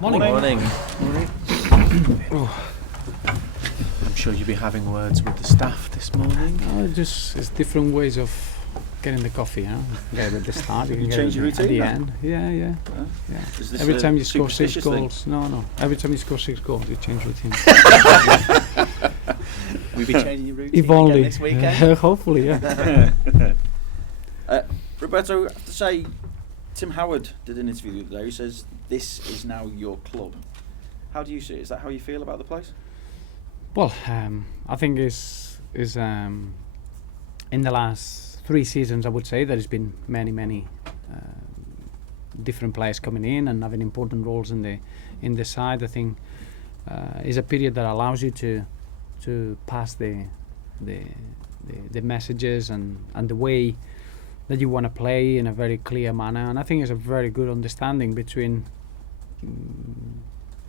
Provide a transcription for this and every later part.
Morning. Morning. I'm sure you'll be having words with the staff this morning. It's different ways of getting the coffee, you know. Get it at the start, you can You get change it your at routine the now? end. Yeah. Is this Every a time you score 6 superstitious thing? goals, no. Every time you score 6 goals, you change routine. We'll be changing your routine If only. again this weekend. Hopefully, yeah. Roberto, I have to say, Tim Howard did an interview the other day. He says this is now your club. How do you see it? Is that how you feel about the place? Well, I think is in the last 3 seasons, I would say there has been many different players coming in and having important roles in the side. I think is a period that allows you to pass the messages and the way that you want to play in a very clear manner. And I think it's a very good understanding between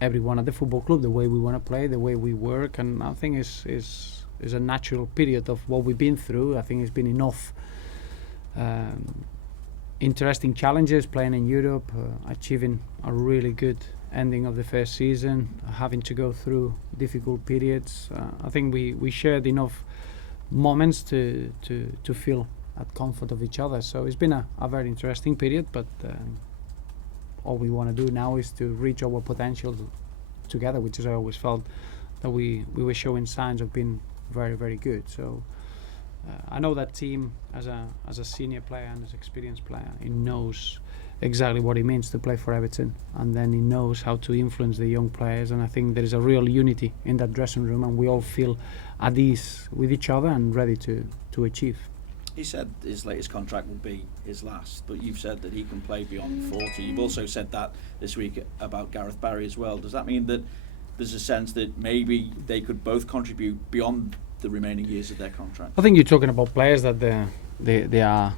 everyone at the football club, the way we want to play, the way we work, and I think is a natural period of what we've been through. I think it's been enough interesting challenges playing in Europe, achieving a really good ending of the first season, having to go through difficult periods. I think we shared enough moments to feel at comfort of each other. So it's been a very interesting period, but all we want to do now is to reach our potential together, which is I always felt that we were showing signs of being very, very good. So I know that team as a senior player and as an experienced player, he knows exactly what it means to play for Everton, and then he knows how to influence the young players, and I think there is a real unity in that dressing room, and we all feel at ease with each other and ready to achieve. He said his latest contract will be his last, but you've said that he can play beyond 40. You've also said that this week about Gareth Barry as well. Does that mean that there's a sense that maybe they could both contribute beyond the remaining years of their contract? I think you're talking about players that they are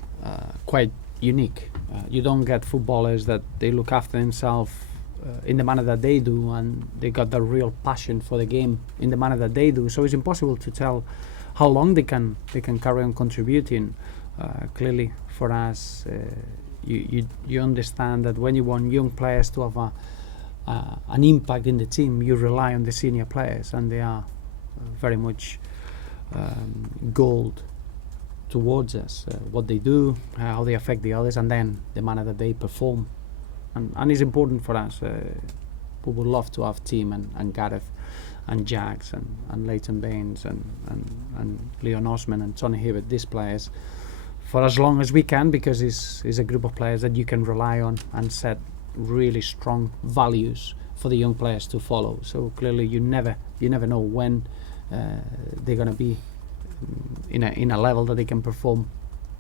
quite unique. You don't get footballers that they look after themselves in the manner that they do, and they got the real passion for the game in the manner that they do. So it's impossible to tell how long they can carry on contributing. Clearly, for us, you understand that when you want young players to have an impact in the team, you rely on the senior players, and they are very much gold towards us. What they do, how they affect the others, and then the manner that they perform. And it's important for us. We would love to have Tim and Gareth and Jags and Leighton Baines and Leon Osman and Tony Hibbert, these players, for as long as we can, because it's a group of players that you can rely on and set really strong values for the young players to follow. So clearly you never know when they're going to be in a level that they can perform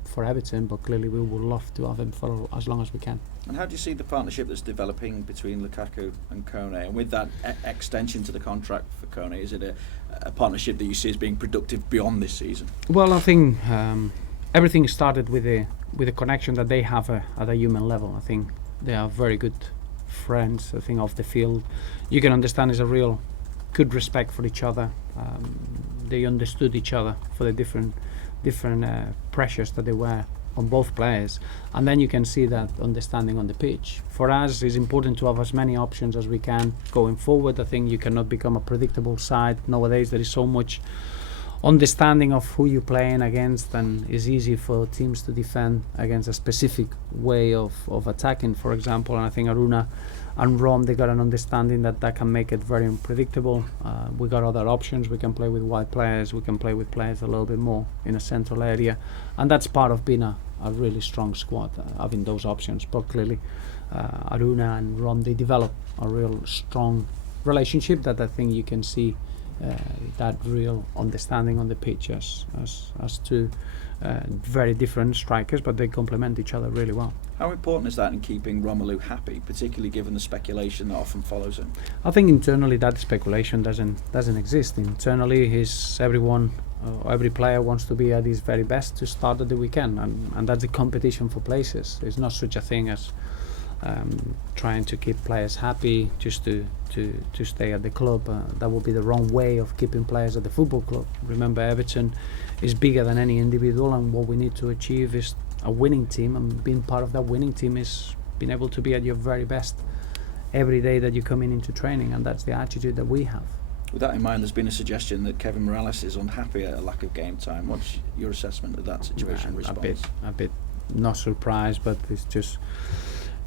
for Everton, but clearly we would love to have him for as long as we can. And how do you see the partnership that's developing between Lukaku and Kone? And with that extension to the contract for Kone, is it a partnership that you see as being productive beyond this season? Well, I think everything started with the connection that they have at a human level. I think they are very good friends. I think off the field, you can understand there's a real good respect for each other. They understood each other for the different pressures that they were on both players, and then you can see that understanding on the pitch. For us, it's important to have as many options as we can going forward. I think you cannot become a predictable side nowadays. There is so much understanding of who you're playing against, and it's easy for teams to defend against a specific way of attacking, for example. And I think Aruna and Rom, they got an understanding that can make it very unpredictable. We got other options. We can play with wide players. We can play with players a little bit more in a central area, and that's part of being a really strong squad, having those options. But clearly Aruna and Rom, they develop a real strong relationship that I think you can see that real understanding on the pitch as two very different strikers, but they complement each other really well. How important is that in keeping Romelu happy, particularly given the speculation that often follows him? I think internally that speculation doesn't exist. Internally, every player wants to be at his very best to start at the weekend, and that's the competition for places. There's not such a thing as trying to keep players happy just to stay at the club. That would be the wrong way of keeping players at the football club. Remember, Everton is bigger than any individual, and what we need to achieve is a winning team, and being part of that winning team is being able to be at your very best every day that you come into training, and that's the attitude that we have. With that in mind, there's been a suggestion that Kevin Morales is unhappy at a lack of game time. What's your assessment of that situation? Response? A bit not surprised, but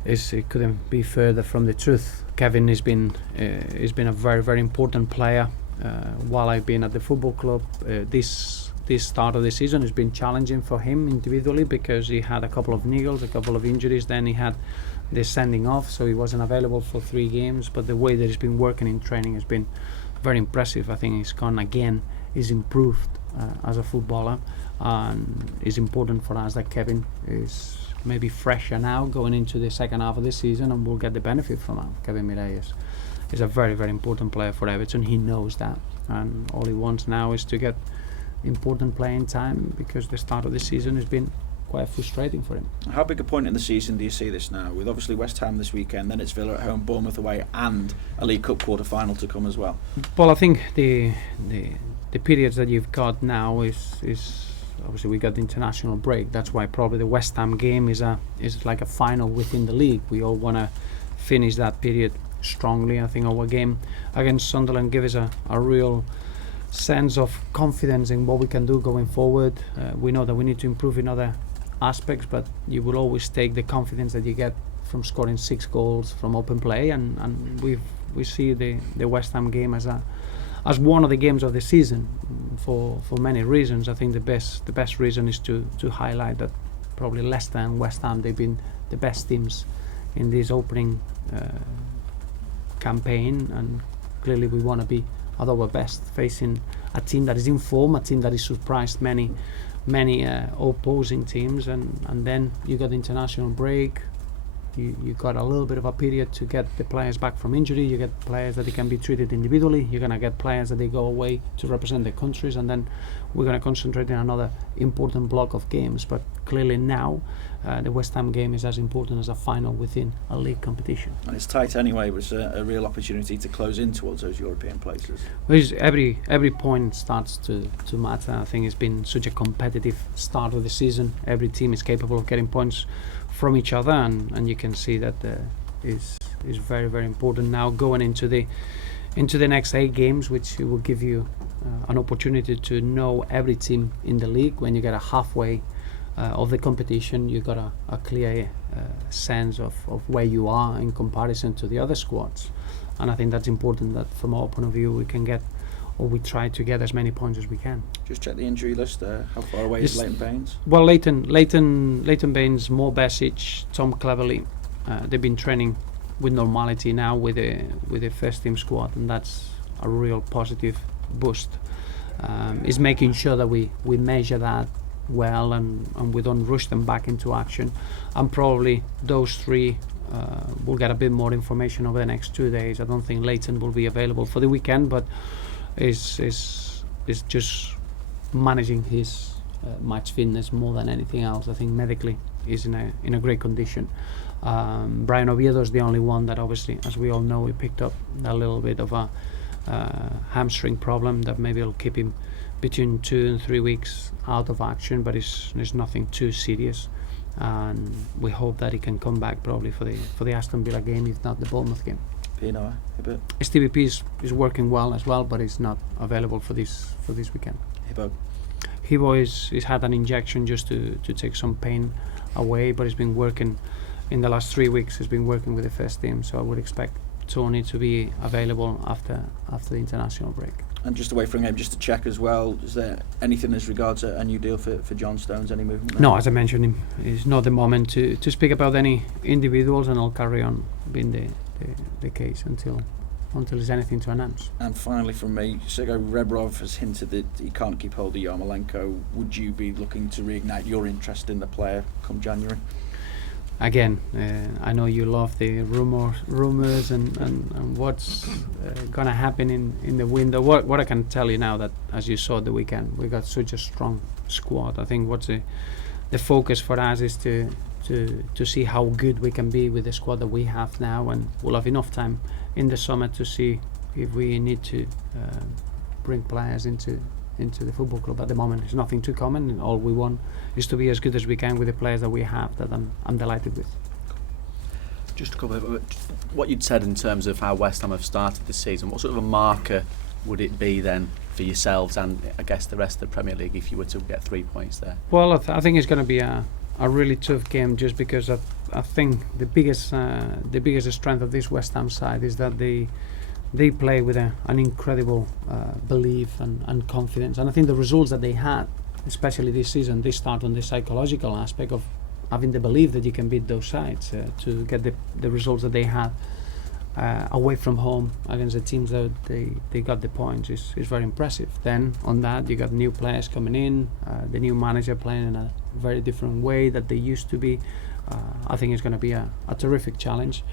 it couldn't be further from the truth. Kevin has been a very, very important player while I've been at the football club. This start of the season has been challenging for him individually because he had a couple of niggles, a couple of injuries. Then he had the sending off, so he wasn't available for 3 games. But the way that he's been working in training has been very impressive. I think he's gone again. He's improved as a footballer, and it's important for us that Kevin is maybe fresher now going into the second half of the season, and we'll get the benefit from him. Kevin Miralles is a very, very important player for Everton. He knows that, and all he wants now is to get important playing time, because the start of the season has been quite frustrating for him. How big a point in the season do you see this now, with obviously West Ham this weekend, then it's Villa at home, Bournemouth away, and a League Cup quarter-final to come as well? Well, I think the periods that you've got now is obviously we got the international break. That's why probably the West Ham game is like a final within the league. We all want to finish that period strongly. I think our game against Sunderland gave us a real sense of confidence in what we can do going forward. We know that we need to improve in other aspects, but you will always take the confidence that you get from scoring 6 goals from open play, and we see the West Ham game as one of the games of the season for many reasons. I think the best reason is to highlight that probably Leicester and West Ham, they've been the best teams in this opening campaign, and clearly we want to be at our best facing a team that is in form, a team that has surprised many opposing teams, and then you got the international break. You got a little bit of a period to get the players back from injury. You get players that they can be treated individually. You're gonna get players that they go away to represent their countries, and then we're gonna concentrate on another important block of games. But clearly now, the West Ham game is as important as a final within a league competition. And it's tight anyway. It was a real opportunity to close in towards those European places. Every point starts to matter. I think it's been such a competitive start of the season. Every team is capable of getting points from each other, and you can see that is very, very important now going into the next 8 games, which will give you an opportunity to know every team in the league. When you get a halfway of the competition, you got a clear sense of where you are in comparison to the other squads, and I think that's important, that from our point of view we can get, or we try to get, as many points as we can. Just check the injury list. How far away is Leighton Baines? Well, Leighton Baines, Mo Besic, Tom Cleverley, they've been training with normality now with the first team squad, and that's a real positive boost. Is making sure that we measure that well, and we don't rush them back into action, and probably those 3 will get a bit more information over the next 2 days. I don't think Leighton will be available for the weekend, but is just managing his match fitness more than anything else. I think medically he's in a great condition. Brian Oviedo is the only one that, obviously, as we all know, he picked up a little bit of a hamstring problem that maybe will keep him between 2 and 3 weeks out of action, but it's nothing too serious, and we hope that he can come back probably for the Aston Villa game, if not the Bournemouth game. Pino, Hibbert? Stevie P is working well as well, but he's not available for this weekend. Hibbo he's had an injection just to take some pain away, but he's been working in the last 3 weeks. He's been working with the first team, so I would expect Tony to be available after the international break. And just away from him, just to check as well, is there anything as regards a new deal for John Stones, any movement there? No, as I mentioned, it's not the moment to speak about any individuals, and I'll carry on being the case until there's anything to announce. And finally from me, Sergei Rebrov has hinted that he can't keep hold of Yarmolenko. Would you be looking to reignite your interest in the player come January? Again, I know you love the rumors and what's going to happen in the window. What I can tell you now, that as you saw the weekend, we got such a strong squad. I think what's the focus for us is to see how good we can be with the squad that we have now, and we'll have enough time in the summer to see if we need to bring players into the football club. At the moment, there's nothing too common, and all we want is to be as good as we can with the players that we have, that I'm delighted with. Just a couple of what you'd said in terms of how West Ham have started this season. What sort of a marker would it be then for yourselves and I guess the rest of the Premier League if you were to get 3 points there? Well, I think it's going to be a really tough game, just because I think the biggest strength of this West Ham side is that they play with an incredible belief and confidence, and I think the results that they had, especially this season, they start on the psychological aspect of having the belief that you can beat those sides to get the results that they had away from home against the teams that they got the points is very impressive. Then on that you got new players coming in, the new manager playing in a very different way that they used to be. I think it's going to be a terrific challenge,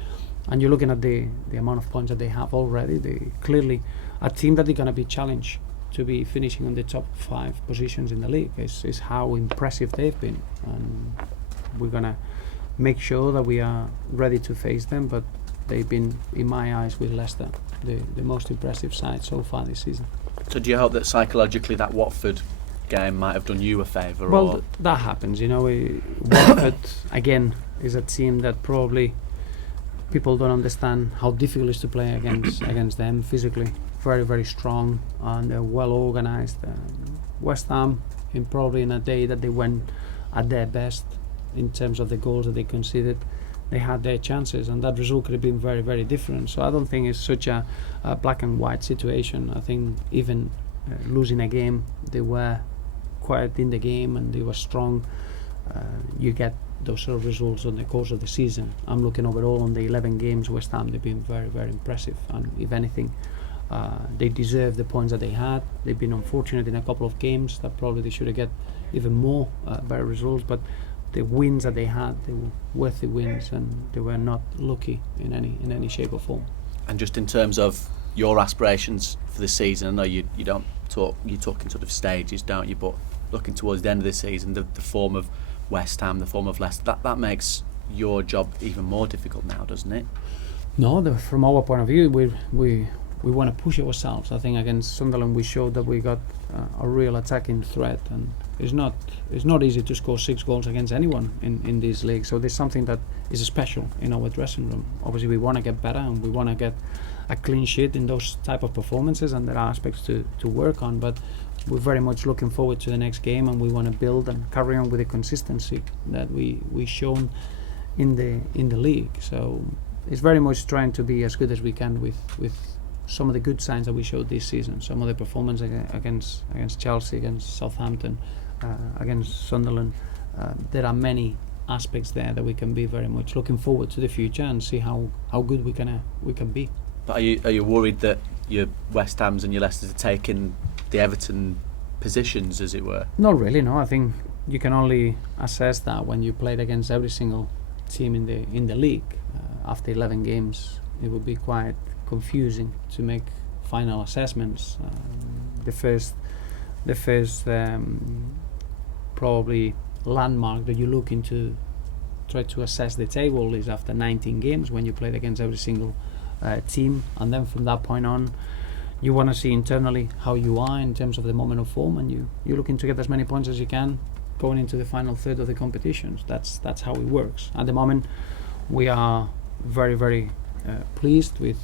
and you're looking at the amount of points that they have already. They clearly a team that they're going to be challenged to be finishing on the top 5 positions in the league. Is how impressive they've been, and we're going to make sure that we are ready to face them, but they've been, in my eyes, with Leicester, the most impressive side so far this season. So do you hope that psychologically that Watford game might have done you a favour? Well, that happens, you know. Watford, again, is a team that probably people don't understand how difficult it is to play against them physically. Very, very strong, and they're well organised. West Ham, probably in a day that they went at their best in terms of the goals that they conceded, they had their chances, and that result could have been very, very different. So I don't think it's such a black and white situation. I think even losing a game, they were quiet in the game and they were strong. You get those sort of results on the course of the season. I'm looking overall on the 11 games West Ham, they've been very, very impressive, and if anything, they deserve the points that they had. They've been unfortunate in a couple of games that probably they should have got even more better results, but the wins that they had, they were worthy wins, and they were not lucky in any shape or form. And just in terms of your aspirations for the season, I know you don't talk, you talk in sort of stages, don't you? But looking towards the end of the season, the form of West Ham, the form of Leicester, that makes your job even more difficult now, doesn't it? No, from our point of view, we want to push ourselves. I think against Sunderland we showed that we got a real attacking threat, and it's not easy to score 6 goals against anyone in this league. So there's something that is special in our dressing room. Obviously we want to get better, and we want to get a clean sheet in those type of performances, and there are aspects to work on, but we're very much looking forward to the next game, and we want to build and carry on with the consistency that we shown in the league. So it's very much trying to be as good as we can with some of the good signs that we showed this season. Some of the performance against Chelsea, against Southampton, against Sunderland. There are many aspects there that we can be very much looking forward to the future and see how good we can be. But are you worried that your West Hams and your Leicesters are taking the Everton positions, as it were? Not really, no. I think you can only assess that when you played against every single team in the league. After 11 games, it would be quite confusing to make final assessments. The first probably landmark that you look into, try to assess the table, is after 19 games when you played against every single team, and then from that point on you want to see internally how you are in terms of the moment of form, and you're looking to get as many points as you can going into the final third of the competitions. That's how it works. At the moment we are very, very pleased with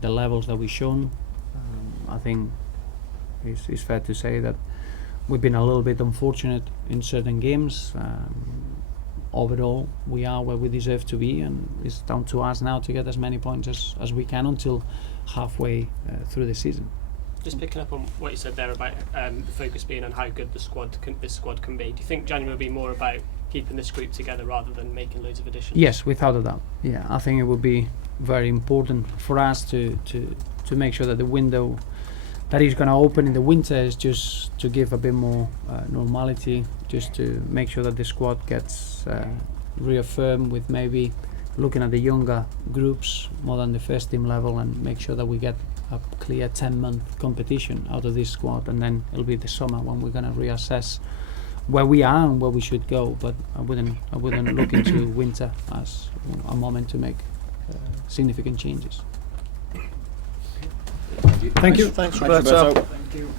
the levels that we've shown. I think it's fair to say that we've been a little bit unfortunate in certain games. Overall, we are where we deserve to be, and it's down to us now to get as many points as we can until halfway through the season. Just picking up on what you said there about the focus being on how good this squad can be. Do you think January will be more about keeping this group together rather than making loads of additions? Yes, without a doubt. Yeah, I think it would be very important for us to make sure that the window that is going to open in the winter is just to give a bit more normality, just to make sure that the squad gets reaffirmed with maybe looking at the younger groups more than the first team level, and make sure that we get a clear 10-month competition out of this squad, and then it'll be the summer when we're going to reassess where we are and where we should go. But I wouldn't look into winter as a moment to make significant changes. Thank you. Thanks, Roberto. Thank you.